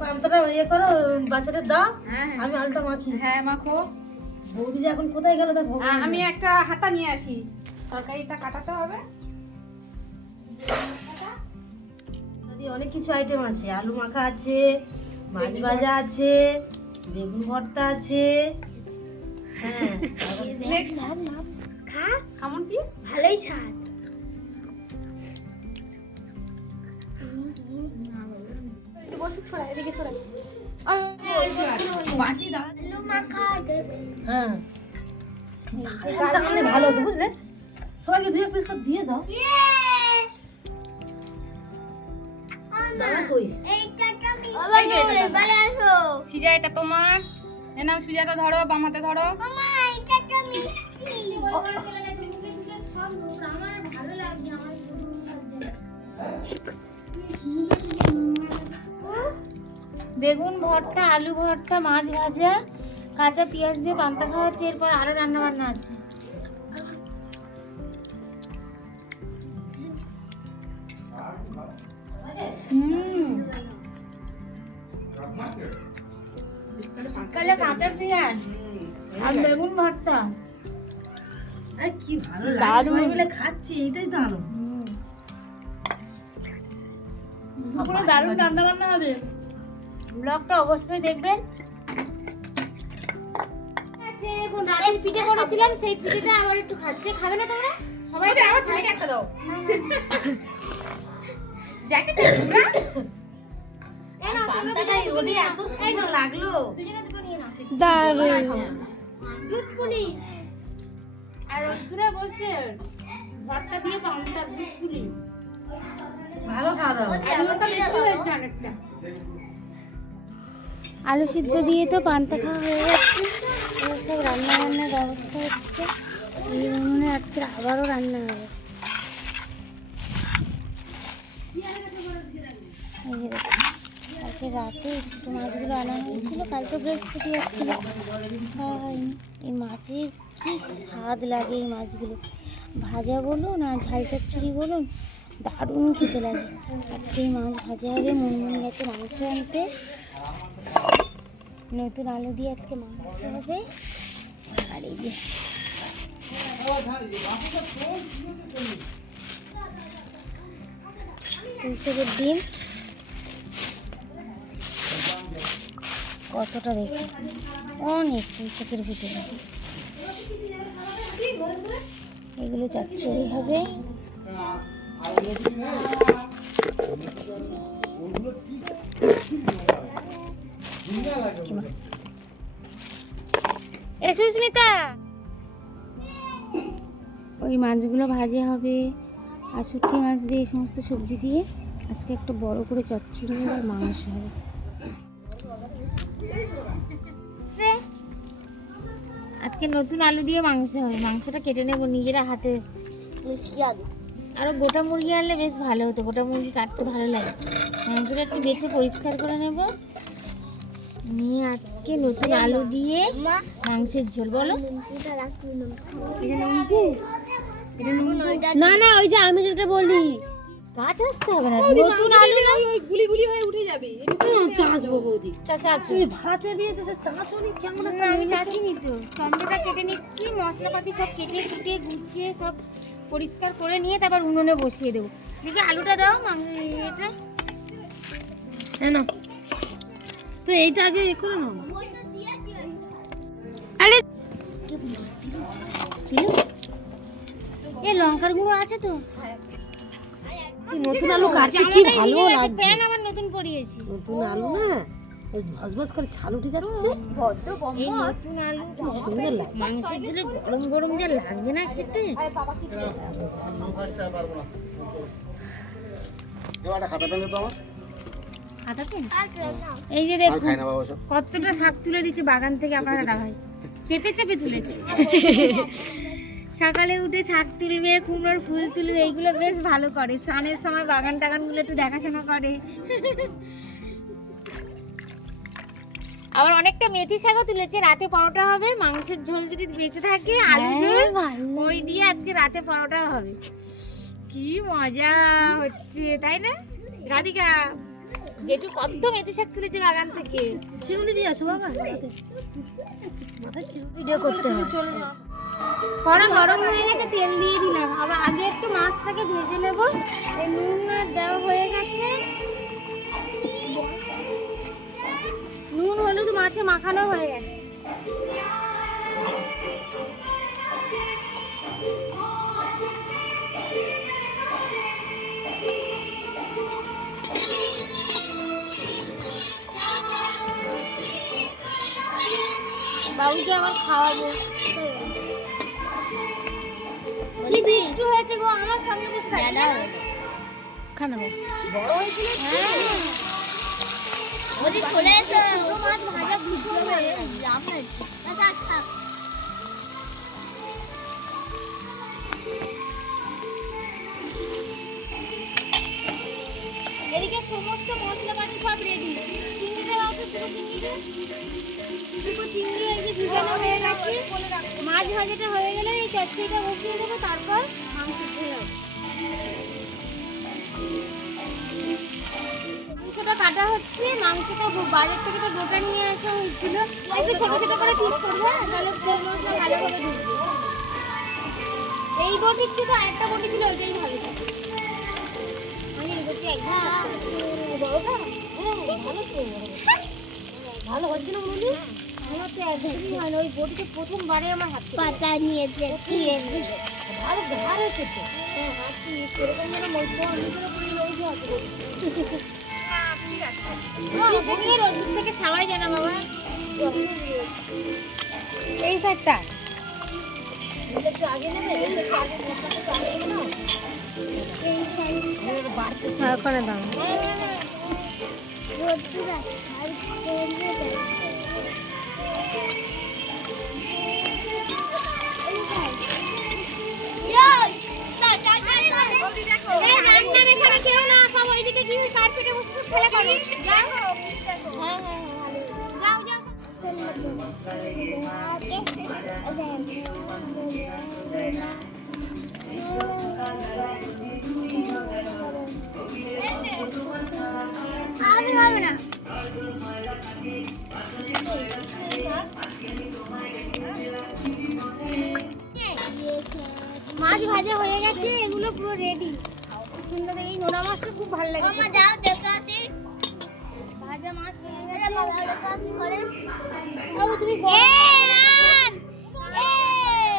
পান্তাটা ইয়ে করো, বাচ্চাদের দাও, আমি আলুটা মাখি। হ্যাঁ মাখো। বৌদি যে এখন কোথায় গেল তার ভগবান আমি জানে। একটা হাতা নিয়ে আসি, তরকারিটা কাটাতে হবে। বৌদি অনেক কিছু আইটেম আছে, আলু মাখা আছে, মাছ ভাজা আছে, বেগুন ভর্তা আছে। হ্যাঁ নেক্সট খা, কেমন কি ভালোই স্বাদ। একটু বসুক, সরা এদিকে সরা। বাটি দাও। আলু মাখা দেবে। হ্যাঁ কাজটা করলে ভালো হতো বুঝলে, সবাইকে 2 পিস করে দিয়ে দাও। দাদা কই? এইটাটা মিষ্টি এবারে আসো। সিজা এটা তোমার, এ নাও সুজাতা ধরো, বাম হাতে ধরো। মামা এইটাটা মিষ্টি। বেগুন ভর্তা, আলু ভর্তা, মাছ ভাজা, কাঁচা পেঁয়াজ দিয়ে পান্তা খাওয়া হচ্ছে। এরপর আরো রান্না বান্না আছে। শীতকালে কাঁচা পেঁয়াজ আর বেগুন ভর্তা। আরে কি ভালো লাগে, সবাই মিলে খাচ্ছি, এটাই তো আনন্দ। পুরো দারুণ রান্না বান্না হবে। ব্লগটা অবশ্যই দেখবেন। আছে এখন রাতের পিঠে করেছিলাম, সেই পিঠেটা আবার একটু খাচ্ছে। খাবে না তোমরা? সবাই আমার ছেলেকে একটা দাও। জ্যাকেট পান্তাটা এই রোদে এত সুন্দর লাগলো। দুজনে দুটো নিয়ে নাও। দারুণ। দুধপুলি আর রোদ্দুরে বসে ভর্তা দিয়ে পান্তা দুধপুলি। ভালো খাওয়া দাওয়া। আলুটা বেশি হয়েছে অনেকটা। আলু সিদ্ধ দিয়ে তো পান্তা খাওয়া হয়ে যাচ্ছে। এবার সব রান্না বান্নার ব্যবস্থা হচ্ছে। এই উনুনে আজকে আবারও রান্না হবে। এই যে দেখুন, কালকে রাতে এই ছোটো মাছগুলো আনা হয়েছিল, কালকে বৃহস্পতিবার ছিল, খাওয়া হয়নি। এই মাছের কি স্বাদ লাগে, এই মাছগুলো ভাজা বলুন আর ঝাল চচ্চড়ি বলুন, দারুণ খেতে লাগে। আজকে এই মাছ ভাজা হবে। মুনমুন গেছে মাংস আনতে, নতুন আলু দিয়ে আজকে মাংস হবে। আর এই যে পুঁইশাকের ডিম, কতটা দেখি অনেক পুঁইশাকের ভিতরে। এগুলো চচ্চড়ি হবে। এ সুস্মিতা, ওই মাছগুলো ভাজা হবে আর শুটকি মাছ দিয়ে এই সমস্ত সবজি দিয়ে আজকে একটা বড় করে চচ্চড়ি হবে আর মাংস হবে। আজকে নতুন আলু দিয়ে মাংস হবে। মাংসটা কেটে নেব নিজেরা হাতে। মিষ্টি আলু। আরও গোটা মুরগি আনলে বেশ ভালো হতো, গোটা মুরগি কাটতে ভালো লাগে। মাংসটা একটু বেছে পরিষ্কার করে নেব, নিয়ে আজকে নতুন আলু দিয়ে মাংসের ঝোল। বলো এটা রাখবি না। এটা নুনকু, এটা নুন না না, ওই যে আমি যেটা বলি, কাজ আসতে হবে না, নতুন আলু না। গুলি গুলি হয়ে উঠে যাবে। চাঁচবো বৌদি। চাচা তুমি ভাতে দিয়েছো, সে চাঁচনি কেমন একটা আমি চাচিনি তো। টমেটোটা কেটে নিচ্ছি, মশলাপাতি সব কেটে কুটে গুছিয়ে সব পরিষ্কার করে নিয়ে তারপর উনুনে বসিয়ে দেবো। দেখি আলুটা দাও, এটা হ্যাঁ না, তো এইটা আগে এ করে নাও। আরে এ লঙ্কার গুঁড়ো আছে তো। নতুন আলু কাটতে কি ভালো লাগছে। প্যান আমার নতুন পরিয়েছি। নতুন আলু না, ওই ভসভস করে ছাল উঠে যাচ্ছে। এই নতুন আলু সুন্দর লাগে। মাংসের ঝোলে গরম গরম যা লাগবে না খেতে। খাতা পেন? এই যে দেখুন কতটা শাক তুলে দিচ্ছে বাগান থেকে আপনারা ভাই, চেপে চেপে তুলেছে। সকালে উঠে শাক তুলবে, কুমড়োর ফুল তুলবে, এইগুলো বেশ ভালো করে। স্নানের সময় বাগান টাগানগুলো একটু দেখাশোনা করে। আবার অনেকটা মেথি শাকও তুলেছে। রাতে পরোটা হবে, মাংসের ঝোল যদি বেঁচে থাকে, আলু ঝোল ওই দিয়ে আজকে রাতে পরোটা হবে। কি মজা হচ্ছে তাই না রাধিকা? যেটু কত মেথি শাক তুলেছে বাগান থেকে। চিরুনি দিয়ে আসো বাবা, মাথায় চিরুনি দিয়ে করতে হবে। চলে যাও। কড়া গরম হয়ে গেছে, তেল দিয়ে দিলাম। আবার আগে একটু মাছটাকে ভেজে নেব। এই নুন আর দেওয়া হয়ে গেছে, নুন হলুদ মাছে মাখানো হয়ে গেছে। বাবুকে আবার খাওয়াবো। কি দুষ্টু হয়েছে গো, আমার সামনে বসে থাকে। খানা বড় হয়েছিল। ওদি চলে এসো। ছোট মাছ ভাজা ভুজিয়ে হয়ে লাভ নাই। আচ্ছা আচ্ছা। এদিকে সমস্ত মশলাপাতি সব রেডি। চিংড়িটা রাখো, দুটো চিংড়ি এই যে ভিজানো হয়ে গেছে। মাছ ভাজাটা হয়ে গেলে এই চচ্চড়িটা বসিয়ে দেবো, তারপর মাংস ঢেলে দেবো। মাংসটা কাটা হচ্ছে। মাংসটা বাজার থেকে তো গোটা নিয়ে আসা হয়েছিল, একটু ছোট ছোট করে পিস করবো, তাহলে তেল মশলা ভালোভাবে ঢুকবে। এই বটির থেকে আরেকটা বটি ছিল, ওইটাই ভালো ছিল। ভালো হচ্ছে না মনে হয়? আমার তো একদমই হয় না। ওই বটিতে প্রথমবারে আমার হাত পাতা নিয়েছে ছিঁড়েছে। ভালো ধার হচ্ছে তো। সেরকম যেন মধ্যে অনেকের উপরে রোজ আছে। রোদ্দুর থেকে ছাওয়াই যায় না বাবা। এই সাইডটা একটু আগে নেবে, একটু আগে মশলাটা আগে নেবে না? এই সাইড বাড়তে ওখানে দাম। রোদ্দুর আছে আর তেলে দেয়। রান্নার এখানে কেউ না, সব ওইদিকে গিয়ে কার্পেটে বসে খেলা করো। যাও যাও যাও। আমি হবে না। মাছ ভাজা হয়ে গেছে, এগুলো পুরো রেডি। সুন্দর। এই নোনা মাছটা খুব ভালো লাগে। মামা যাও দেখো আসি। ভাজা মাছ হয়ে গেছে। আরে মামা দেখো কি করে। বাবু তুমি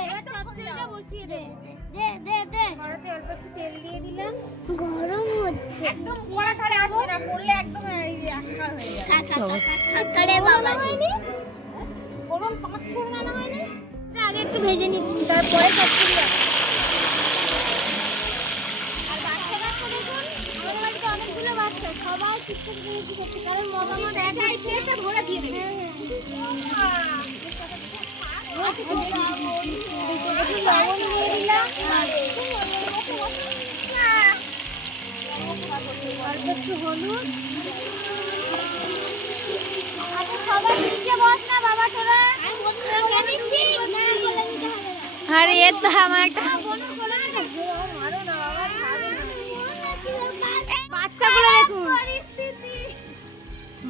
এবার চচ্চড়িটা বসিয়ে দে। দে দে দে। কড়াতে অল্প একটু তেল দিয়ে দিলাম। গরম হচ্ছে। একদম পোড়া ধারে আসবে না, পড়লে একদম এই একাকার হয়ে যাবে। খা খা খা খা রে বাবা। ফোড়ন 5 ফোড়ন আনা হয়নি। এটা আগে একটু ভেজে নিচ্ছি, তারপরে চচ্চড়ি দেব। আর বাচ্চা বাচ্চা দেখুন, আমাদের বাড়িতে অনেকগুলো বাচ্চা, সবাই ঠিকঠাক ভেজে খেতে, কারণ মতামত একই খেতে ভরে দিয়ে দেবে। একটু লবণ দিয়ে দিলাম, অল্প একটু হলুদ। আচ্ছা সবাই নিচে বস না বাবা, তোরা আরে এর তো আমার একটা বাচ্চাগুলো দেখুন,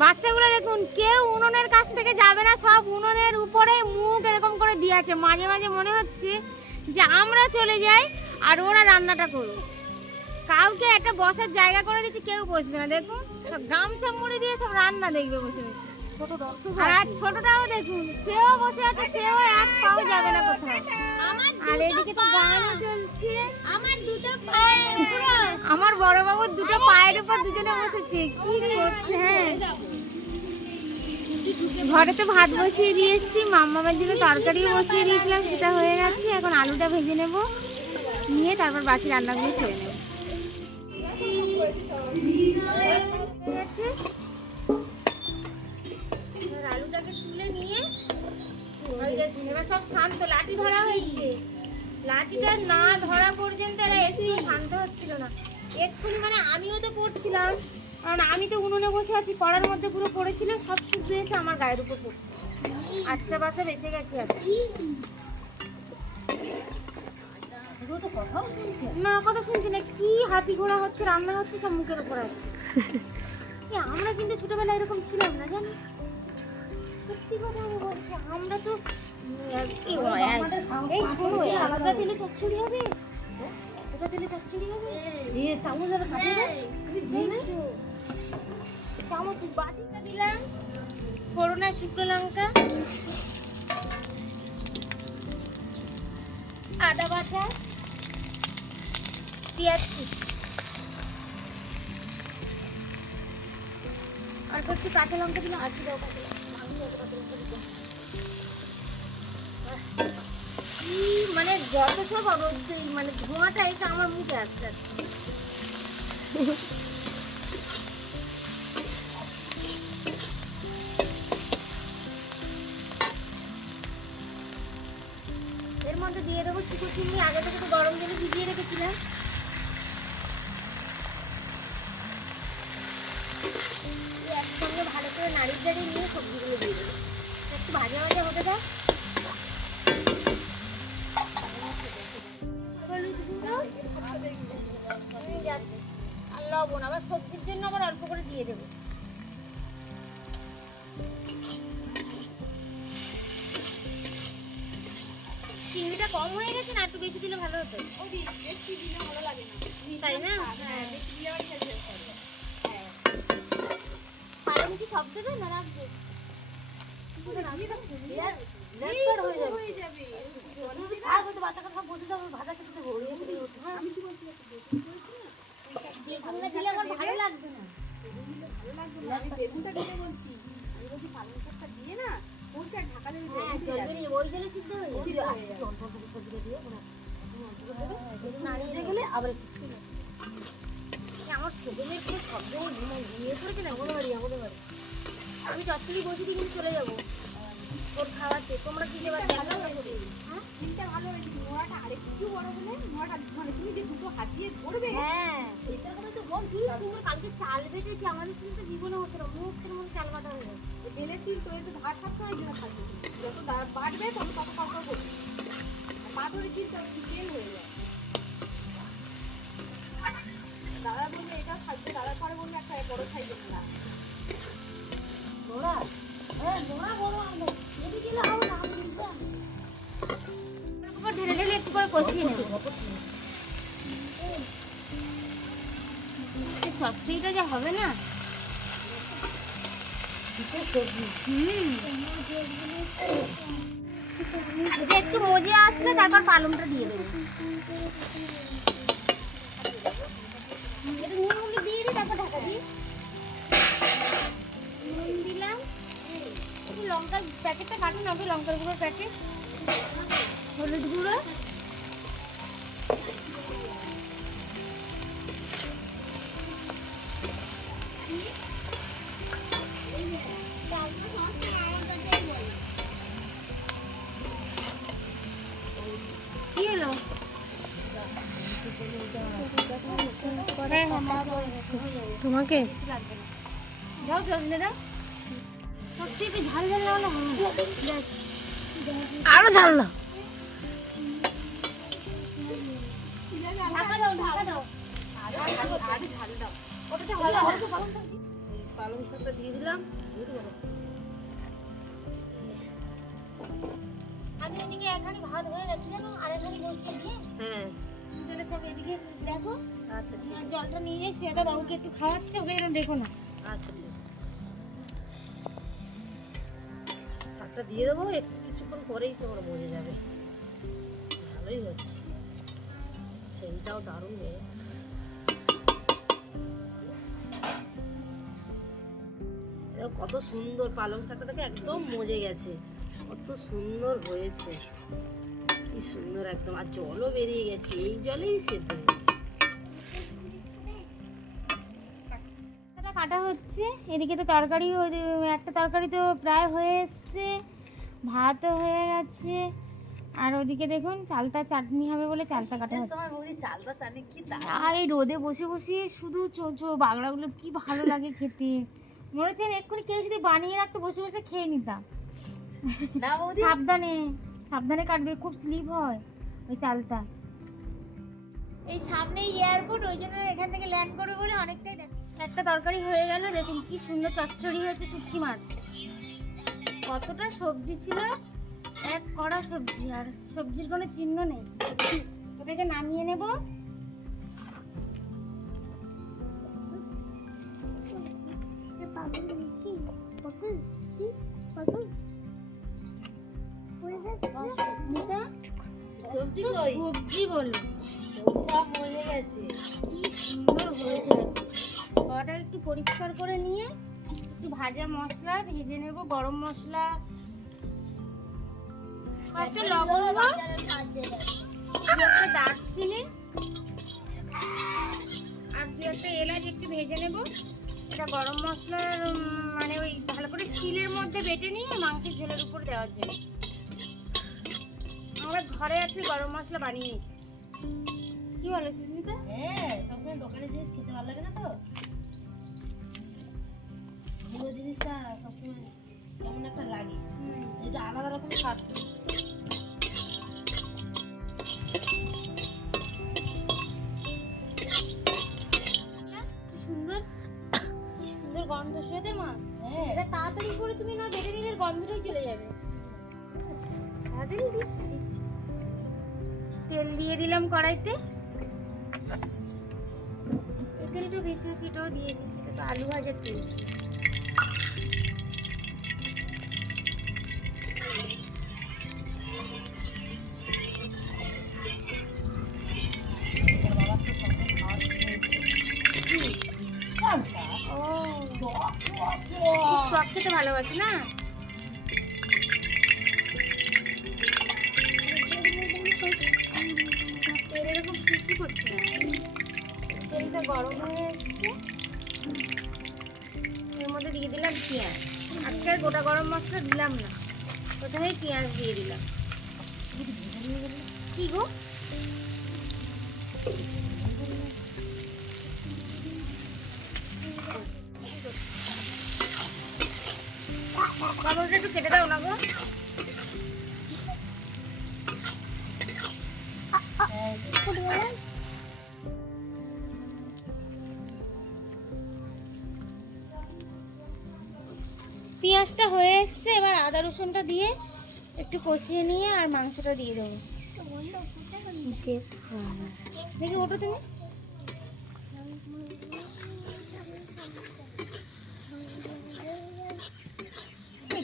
বাচ্চাগুলো দেখুন, কেউ উনুনের কাছ থেকে যাবে না, সব উনুনের উপরে মুখ এরকম করে দিয়ে আছে। মাঝে মাঝে মনে হচ্ছে যে আমরা চলে যাই আর ওরা রান্নাটা করুক। কাউকে একটা বসার জায়গা করে দিচ্ছি, কেউ বসবে না। দেখুন সব গামছা মুড়ি দিয়ে সব রান্না দেখবে বসে বসে। আর ছোটটাও দেখুন, সেও বসে আছে, সেও এক পাও যাবে না কোথাও। আর এদিকে তো গান চলছে। আমার বড় বাবুর দুটো পায়ের উপর দুজনে বসেছে, কি করছে। হ্যাঁ, ঘরে তো ভাত বসিয়ে দিয়ে এসেছি, মাম্মামের জন্য তরকারিও বসিয়ে দিয়েছিলাম, সেটা হয়ে গেছে। এখন আলুটা ভেজে নেব, নিয়ে তারপর বাকি রান্নাগুলো সেরে নেব। আলুটাকে তুলে নিয়ে এবার সব শান্ত। লাঠি ধরা হয়েছে, লাঠিটা না ধরা পর্যন্ত এরা একটু শান্ত হচ্ছিল না। এক্ষুনি মানে আমিও তো পড়ছিলাম, কারণ আমি তো উনুনে বসে আছি, কড়ার মধ্যে পুরো পড়েছিল, সব শুদ্ধ এসে আমার গায়ের উপর পড়ছে। আচ্ছা বাচ্চা বেঁচে গেছে আর না, কথা শুনছি না। কি হাতি ঘোড়া হচ্ছে, রান্না হচ্ছে, সব মুখের উপর আছে। আমরা কিন্তু ছোটবেলায় এরকম ছিলাম না জানি, সত্যি কথা আমি বলছি। আমরা তো এই শোনো, এতটা দিলে চচ্চড়ি হবে, এতটা দিলে চচ্চড়ি হবে। চামচ আর খাবে না চামচ বাটিটা দিলাম, ফোড়না শুকনো লঙ্কা, আদা বাটা, পেঁয়াজ কুচি, অল্প একটু কাঁচা লঙ্কা দিলাম। আর কি দাও কাঁচা লঙ্কা, আমি যত কাঁচা লঙ্কা দিতাম। মানে যত সব মানে ধোঁয়াটা এটা আমার মুখে আসছে। এর মধ্যে দিয়ে দেবো শুকনো চিংড়ি, আগে থেকে তো গরম জলে ভিজিয়ে রেখেছিলাম। একসঙ্গে ভালো করে নাড়িয়ে চাড়িয়ে নিয়ে সবজিগুলো দিয়ে দেবো, একটু ভাজা ভাজা হতে থাক। আর লবণ আবার সবজির জন্য আবার অল্প করে দিয়ে দেবো। চিংড়িটা কম হয়ে গেছে না, একটু বেশি দিলে ভালো হতো। তাই না? পালং কি সব দেবে না রাখবে? দিলে আমার ভালো লাগবে না। ওই জলে সিদ্ধ হয়ে গেলে আবার আমার ছোট মেয়ে সব জায়গায় ঘুমিয়ে পড়েছে না। আমাদের বাড়ি আমি চচ্চড়ি বসে দিয়ে কিন্তু চলে যাবো ওর খাওয়াতে। তোমরা কি দেবার ভালো হয়েছে? ভালো হয়েছে। নোয়াটা আরেকটু বড় হলে নোয়াটা মানে তুমি যে দুটো হাত দিয়ে ধরবে, হ্যাঁ সেটার কথা তো বল। কি সুন্দর কালকে চাল বেটেছি, আমাদের কিন্তু জীবনে হতো না, মুখের মধ্যে চাল বাটা হয়ে যাবে। ঢেলেছি তো এই তো ধার থাকতে হয় যেন থাকবে, যত বাড়বে তত তত কত করবে। পাথরে কিন্তু তেল হয়ে যায়। দাদা বললে এটা থাকবে, দাদা পরে বললে একটা বড় সাইজের না নোড়া। হ্যাঁ নোড়া বড় আনবে, যদি গেলে হবে না। আমি ঢেলে ঢেলে একটু করে কষিয়ে নেব। চচ্চড়িটা যা হবে না, একটু মজে আসলে তারপর পালংটা দিয়ে দেবো। একটু নুন দিয়ে দিই, তারপর ঢাকা দিই। নুন দিলাম, একটু লঙ্কার প্যাকেটটা কাটুন হবে, লঙ্কার গুঁড়োর প্যাকেট, হলুদ গুঁড়ো, কি হলো তোমাকে যাও চলে দাও। সবচেয়ে ঝাল ঝাল না হলে হবে না, আরো ঝাল দাও। ঢাকা দাও, ঢাকা দাও, ঝাল দাও। ওটাতে পালং শাকটা দিয়ে দিলাম। আমি ওদিকে এখানে ভাত হয়ে গেছে জানো, আর এখানে বসিয়ে দিয়ে হ্যাঁ সব এদিকে দেখো। আচ্ছা ঠিক আছে, জলটা নিয়ে যাই। শ্বেতা বাবুকে একটু খাওয়াচ্ছে, ওকে এরকম দেখো না। আচ্ছা ঠিক আছে, শাকটা দিয়ে দেবো। একটু কিছুক্ষণ পরেই তোমার মরে যাবে। ভালোই হচ্ছে, সেইটাও দারুণ হয়ে গেছে। কত সুন্দর পালং শাকটা দেখে একদম মজে গেছে, কত সুন্দর হয়েছে, কি সুন্দর একদম। আর জলও বেরিয়ে গেছে, এই জলেই সেদ্ধ হয়ে গেছে। কাটা হচ্ছে এদিকে, তো তরকারি একটা তরকারি তো প্রায় হয়ে এসছে, ভাতও হয়ে গেছে। আর ওদিকে দেখুন চালতা চাটনি হবে বলে চালতা কাটা হচ্ছে। চালতা চাটনি কি আর এই রোদে বসে বসে শুধু বাগড়াগুলো কি ভালো লাগে খেতে। মনে হচ্ছে এক্ষুনি কেউ যদি বানিয়ে রাখতো বসে বসে খেয়ে নিতাম। সাবধানে সাবধানে কাটবে, খুব স্লিপ হয় ওই চালতা। এই সামনেই এয়ারপোর্ট, ওই জন্য এখান থেকে ল্যান্ড করবে বলে অনেকটাই দেখ। একটা তরকারি হয়ে গেল, দেখুন কি সুন্দর চচ্চড়ি হয়েছে শুটকি মাছ। কতটা সবজি ছিল, এক কড়া সবজি, আর সবজির কোনো চিহ্ন নেই। ওটাকে নামিয়ে নেব। সবজি কই? সবজি বলো, সব হয়ে গেছে। কি সুন্দর হয়েছে। কড়াটা একটু পরিষ্কার করে নিয়ে একটু ভাজা মশলা ভেজে নেব, গরম মশলা, কয়েকটা লবঙ্গ, একটা দারচিনি আর দু একটা এলাচ একটু ভেজে নেব। এটা গরম মশলার মানে ওই ভালো করে শিলের মধ্যে বেটে নিয়ে মাংসের ঝোলের উপর দেওয়ার জন্য। আমরা ঘরে আছে গরম মশলা বানিয়ে নিচ্ছি। কি বলো সুস্মিতা? হ্যাঁ, সবসময় দোকানের জিনিস খেতে ভালো লাগে না তো। পুরো জিনিসটা সবসময় কেমন একটা লাগে, এটা আলাদা রকম স্বাদ। সুন্দর সুন্দর গন্ধ শুয়েতে মা। হ্যাঁ, এটা তাড়াতাড়ি করে তুমি না বেটে নিলে গন্ধটাই চলে যাবে। সারাদিন দিচ্ছি। তেল দিয়ে দিলাম কড়াইতে। এই তেলটা বেঁচে আছে, এটাও দিয়ে দিই। এটা তো আলু ভাজার তেল। সব খেতে ভালোবাসি না। তেল এরকম ফুটকি করছে না, তেলটা গরম হয়ে এসছে। এর মধ্যে দিয়ে দিলাম পেঁয়াজ। আজকে আর গোটা গরম মশলা দিলাম না, প্রথমে পেঁয়াজ দিয়ে দিলাম। কি গো? বাবুটা একটু কেটে দাও না গো। পেঁয়াজটা হয়ে এসছে, এবার আদা রসুনটা দিয়ে একটু কষিয়ে নিয়ে আর মাংসটা দিয়ে দেবো। দেখি ওটা তুমি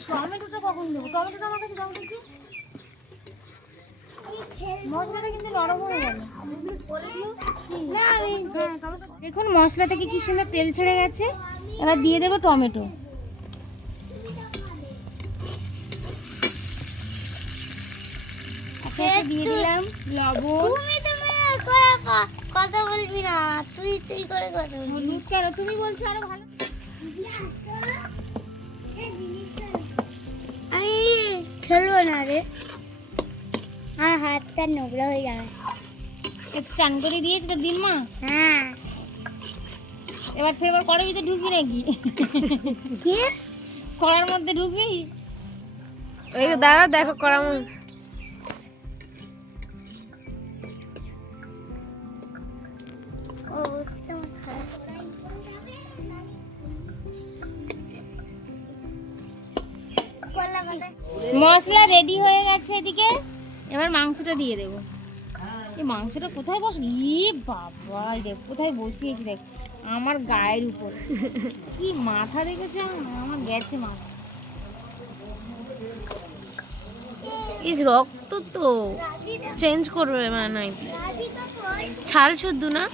টমেটোটা কখন দেবো? টমেটোটা আমার কাছে দাও দেখি। মশলাটা কিন্তু নরম হয়ে গেল। দেখুন মশলা থেকে কি সুন্দর তেল ছেড়ে গেছে। এবার দিয়ে দেবো টমেটো। দিয়ে দিলাম লবণ। কথা বলবি না, তুই তুই করে কথা বলবি। হলুদ কেন তুমি বলছো? আরো ভালো। আমি খেলবো না রে, আমার হাতটা নোংরা হয়ে যাবে। একটু চান করে দিয়েছি তো দিন মা। হ্যাঁ, এবার ফের এবার কড়ার ভিতরে ঢুকবি নাকি? কি কড়ার মধ্যে ঢুকবি? এই দাঁড়া, দেখো কড়া অবস্থা খারাপ। মশলা রেডি হয়ে গেছে এদিকে। এবার মাংসটা দিয়ে দেবো। এই মাংসটা কোথায় বস? ই বাবা, দেখ কোথায় বসিয়েছি, দেখ আমার গায়ের উপর। কি মাথা দেখেছে আমার, গেছে মাথা। এই রক্ত তো চেঞ্জ করবে মানে নাই, ছাল শুদ্ধ না?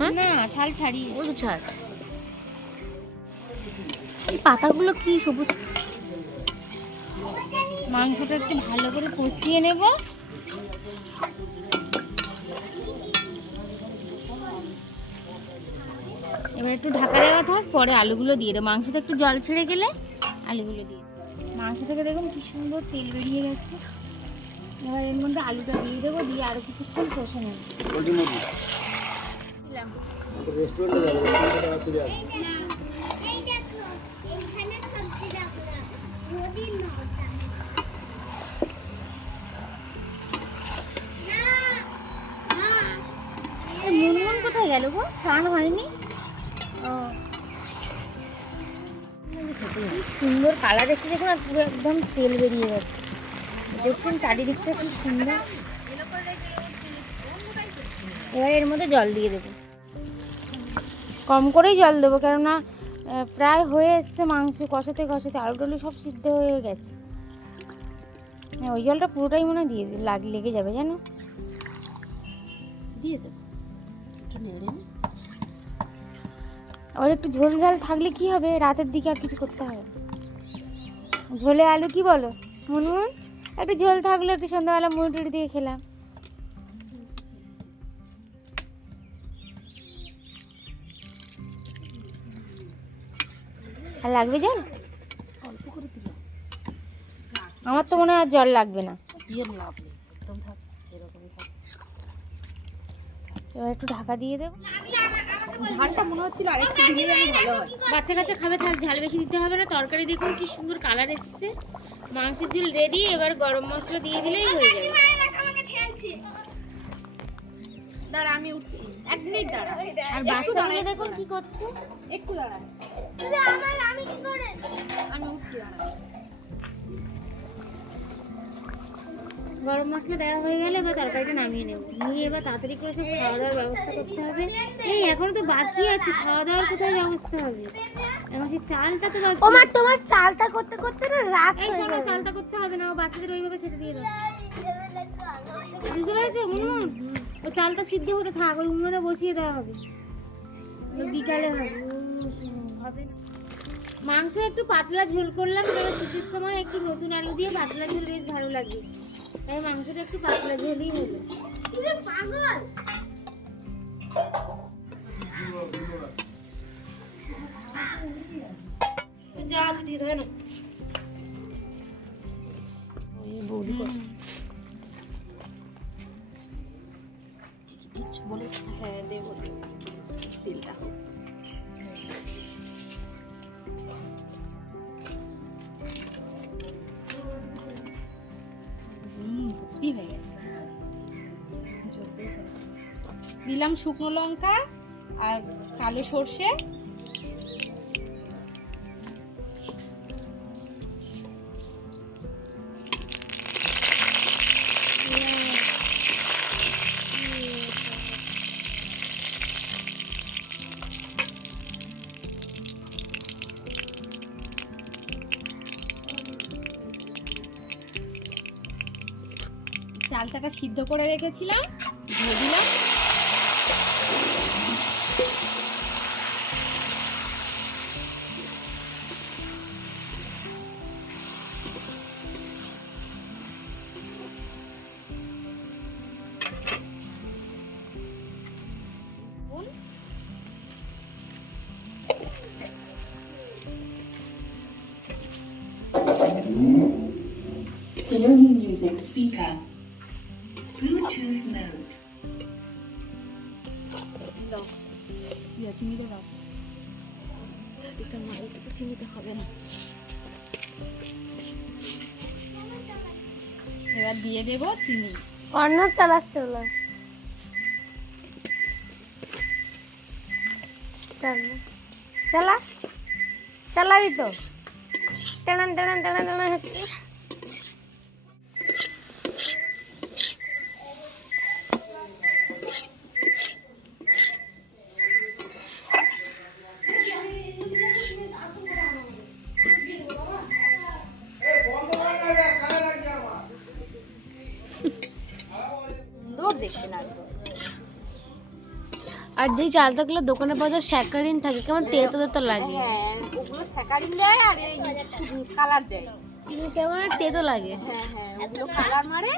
না ছাল ছাড়িয়ে। ও তো ছাল। এই পাতাগুলো কি সবুজ? মাংসটা একটু ভালো করে কষিয়ে নেব। এবার একটু ঢাকা দেওয়া থাক, পরে আলুগুলো দিয়ে দেবো। মাংসটা একটু জল ছেড়ে গেলে আলুগুলো দিয়ে দেবো। মাংস থেকে দেখুন কি সুন্দর তেল বেরিয়ে গেছে। এবার এর মধ্যে আলুটা দিয়ে দেবো, দিয়ে আরো কিছুক্ষণ কষে নেব। দিলাম। এই দেখো, এইখানে সবজি রাখলাম, যদি নটা না না কোথায় গেল গো? স্নান হয়নি? ও কি সুন্দর কালার এসে দেখুন, আর পুরো একদম তেল বেরিয়ে গেছে। দেখছেন চারিদিকটা কি সুন্দর। এবার এর মধ্যে জল দিয়ে দেবো, কম করেই জল দেবো, কেননা প্রায় হয়ে এসছে মাংস কষাতে কষাতে, আলু টালু সব সিদ্ধ হয়ে গেছে। হ্যাঁ, ওই জলটা পুরোটাই মনে হয় দিয়ে লেগে যাবে জানো। দিয়ে দেবো একটু নেড়ে নে। আবার একটু ঝোল ঝাল থাকলে কি হবে, রাতের দিকে আর কিছু করতে হবে। ঝোলে আলু কি বলো মুনমুন? একটু ঝোল থাকলে একটু সন্ধ্যাবেলা মুড়ি টুড়ি দিয়ে খেলাম। আর লাগবে জল? অল্প করে দিলাম, আমার তো মনে হয় আর জল লাগবে না। দিয়ে লাভ নেই, একদম থাক এরকমই থাক। এবার একটু ঢাকা দিয়ে দেবো। ঝালটা মনে হচ্ছিল আরেকটু দিলে যেন ভালো হয়। বাচ্চা কাচ্চা খাবে, থাক, ঝাল বেশি দিতে হবে না। তরকারি দেখুন কি সুন্দর কালার এসছে। মাংসের ঝোল রেডি, এবার গরম মশলা দিয়ে দিলেই হয়ে যাবে। দাঁড়া আমি উঠছি, 1 মিনিট দাঁড়া। আর বাচ্চাগুলো দেখুন কি করছে। একটু দাঁড়া, আমি উঠছি, দাঁড়া। গরম মশলা দেওয়া হয়ে গেলে এবার তরকারিটা নামিয়ে নেব, নিয়ে এবার তাড়াতাড়ি করে সব খাওয়া দাওয়ার ব্যবস্থা করতে হবে। এই এখনো তো বাকি আছে, খাওয়া দাওয়ার কোথায় ব্যবস্থা হবে? এখন সেই চালটা তো বাকি। ওমা তোমার চালটা করতে করতে না রাত এই শোনো, চালটা করতে হবে না, ও বাচ্চাদের ওইভাবে খেতে দিয়ে দাও। বুঝতে পেরেছো মুনমুন? ও চালটা সিদ্ধ হতে থাক, ওই উনুনে বসিয়ে দেওয়া হবে, ওই বিকালে হবে। হবে না। মাংস একটু পাতলা ঝোল করলাম, কারণ শীতের সময় একটু নতুন আলু দিয়ে পাতলা ঝোল বেশ ভালো লাগে, তাই মাংসটা একটু পাতলা ঝোলই হলো। যা আছে দিয়ে দেয় না। বৌদি কিছু বলেছে? হ্যাঁ দেবো দেবো তেলটা। ভর্তি হয়ে গেছে। দিলাম শুকনো লঙ্কা আর কালো সর্ষে, চালটাটা সিদ্ধ করে রেখেছিলাম দিয়ে দিলাম। Sony Music speaker. Bluetooth mode. দাও চিনিতে দাও, চিনিতে হবে না। এবার দিয়ে দেবো চিনি। অর্ণব চালাচ্ছে ওগুলো। চালা চালাবি তো, টানান টানান টানান টানান হচ্ছে। সুন্দর দেখতে লাগবে। আর যেই চালটাগুলো দোকানে পাওয়া যায় স্যাকারিন থাকে, কেমন তেতো তেতো লাগে। হ্যাঁ ওগুলো স্যাকারিন দেয় আর এই কালার দেয়। কেমন তেতো লাগে। হ্যাঁ হ্যাঁ ওগুলো কালার মারে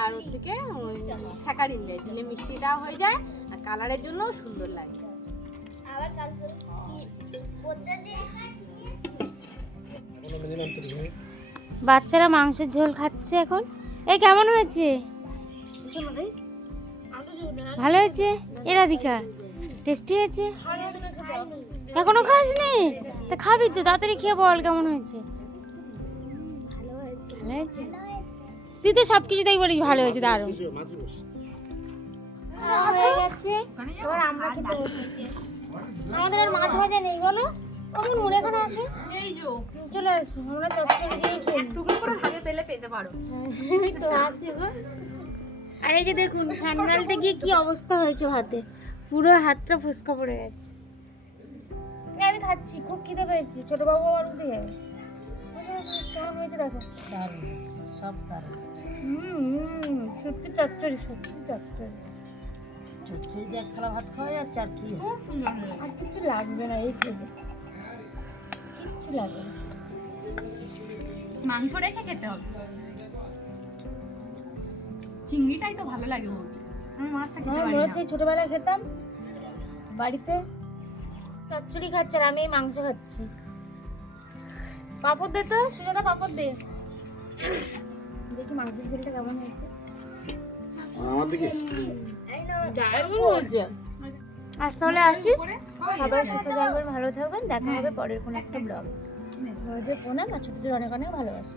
আর হচ্ছে কি ওই স্যাকারিন দেয়, দিলে মিষ্টিটা হয়ে যায় আর কালারের জন্য সুন্দর লাগে। বাচ্চারা মাংসের ঝোল খাচ্ছে এখন। এই কেমন হয়েছে? ভালো হয়েছে? এরাধিকা টেস্টি হয়েছে? এখনো খাসনি? তা খাবি তো, তাড়াতাড়ি খেয়ে বল কেমন হয়েছে। ভালো হয়েছে? তুই তো সব কিছু তাই বলিস ভালো হয়েছে, দারুণ হয়ে গেছে। খাচ্ছে, এবার আমরা খেতে বসেছি। আমাদের আর মাছ ভাজা নেই বলো, কখন মনে করে আসে এই যে চলে আসো, আমরা চচ্চড়ি দিয়ে খেয়ে নিই। টুকরো করে ভাগে পেলে পেতে পারো। এই তো আছে গো। আর এই যে দেখুন ফ্যান গালতে গিয়ে কি অবস্থা হয়েছে হাতে, পুরো হাতটা ফুসকা পড়ে গেছে। এই আমি খাচ্ছি, খুব খিদে পেয়েছি, ছোট বাবু আর উঠে যাবে। কেমন হয়েছে দেখো। সব তার সত্যি চচ্চড়ি, সত্যি চচ্চড়ি। চচ্চড়ি দিয়ে এক থালা ভাত খাওয়া যাচ্ছে আর কি। খুব সুন্দর হয়েছে। আর কিছু লাগবে না, এই খেতে কিচ্ছু লাগবে না। মাংস রেখে খেতে হবে। চিংড়িটাই তো ভালো লাগে বলতে, আমি মাছটা খেতে আমার পারি মনে না। হচ্ছে এই ছোটবেলায় খেতাম বাড়িতে, চচ্চড়ি খাচ্ছে আর আমি এই মাংস খাচ্ছি। পাপড় দে তো সুজাতা, পাপড় দে। দেখি মাংসের ঝোলটা কেমন হয়েছে। আমার দিকে আজ তাহলে আসি, সবাই সুস্থ থাকবেন, ভালো থাকবেন, দেখা হবে পরের কোনো একটা ব্লগ। প্রণাম আর ছোটদের অনেক অনেক ভালোবাসা।